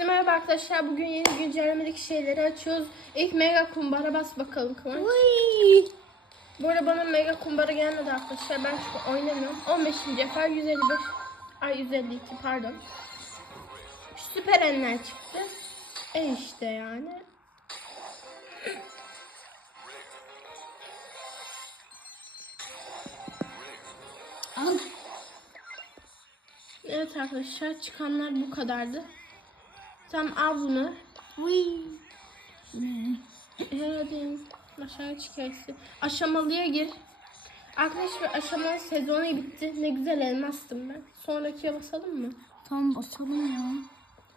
Herkese merhaba arkadaşlar. Bugün yeni güncellemedeki şeyleri açıyoruz. İlk mega kumbara bas bakalım Kıvanç. Uy. Bu arada bana mega kumbara gelmedi arkadaşlar. Ben çünkü oynamıyorum. 15. yapar 155. Ay 152 pardon. Süper enler çıktı. E işte yani. Al. Evet arkadaşlar çıkanlar bu kadardı. Tamam al bunu. Hadi aşağı çıkarsın. Aşamalıya gir. Arkadaşlar aşamalı sezonu bitti. Ne güzel elmastım ben. Sonrakiye basalım mı? Tamam basalım ya.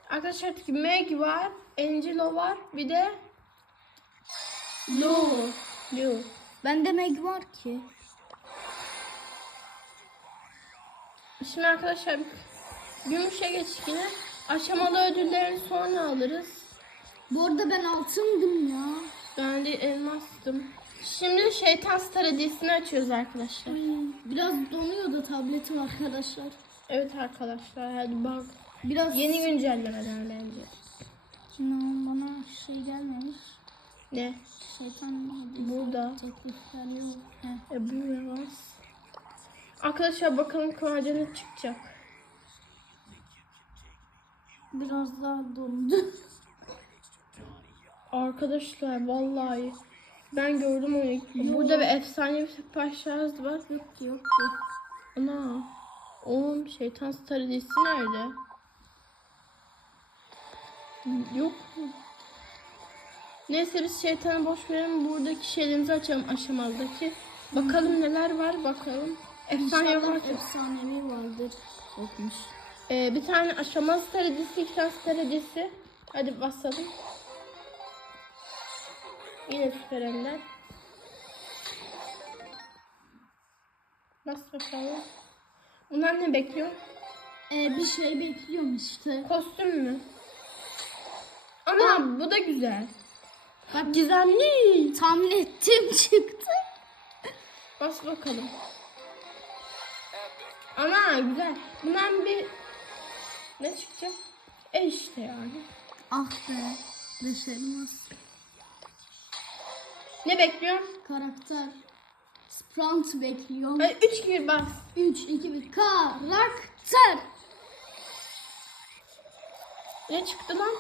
Arkadaşlar artık Meg var. Angelo var. Bir de Lou. Lou. Bende Meg var ki. Şimdi arkadaşlar gümüşe geçtik yine. Aşamalı ödüllerini sonra alırız. Bu arada ben altındım ya. Ben de elmastım. Şimdi şeytan star hediyesini açıyoruz arkadaşlar. Uy. Biraz donuyor da tabletim arkadaşlar. Evet arkadaşlar hadi bak. Biraz Yeni güncellemeden bence. İnan bana şey gelmemiş. Ne? Şeytan Burada. teklifler yok. E bu lan? Arkadaşlar bakalım kıvaca ne çıkacak. Biraz daha dondu. Arkadaşlar vallahi ben gördüm onu. Burada bir efsane bir şarj var. yok ki yok ki. Ana. Oğlum şeytan star hediyesi nerede? Yok mu? Neyse biz şeytanı boş verelim. Buradaki şeylerimizi açalım aşamalıdaki. Bakalım neler var bakalım. Efsane var. efsanevi vardır. Yokmuş. Ee, bir tane aşamalı star hediyesi, iki tane star hediyesi. Hadi basalım. Yine süper ender. Bas bakalım. Bunlar ne bekliyor? Ee, bir şey bekliyorum işte. Kostüm mü? Ana bu da güzel. Bak gizemli. Tahmin ettim çıktı. Bas bakalım. Ana güzel. Bundan bir ne çıkacak? E işte yani. Ah be. Beş elmas. Ne bekliyorum? Karakter. Sprint bekliyorum. Hadi 3 gibi bas. 3, 2, 1. Karakter. Ne çıktı lan?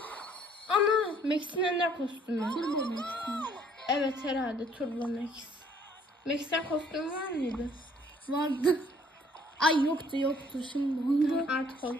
Ana Max'in Ender kostümü. Turbo Max? Evet herhalde Turbo Max. Max'ten kostümü var mıydı? Vardı. Ay yoktu yoktu şimdi. Artık oldu.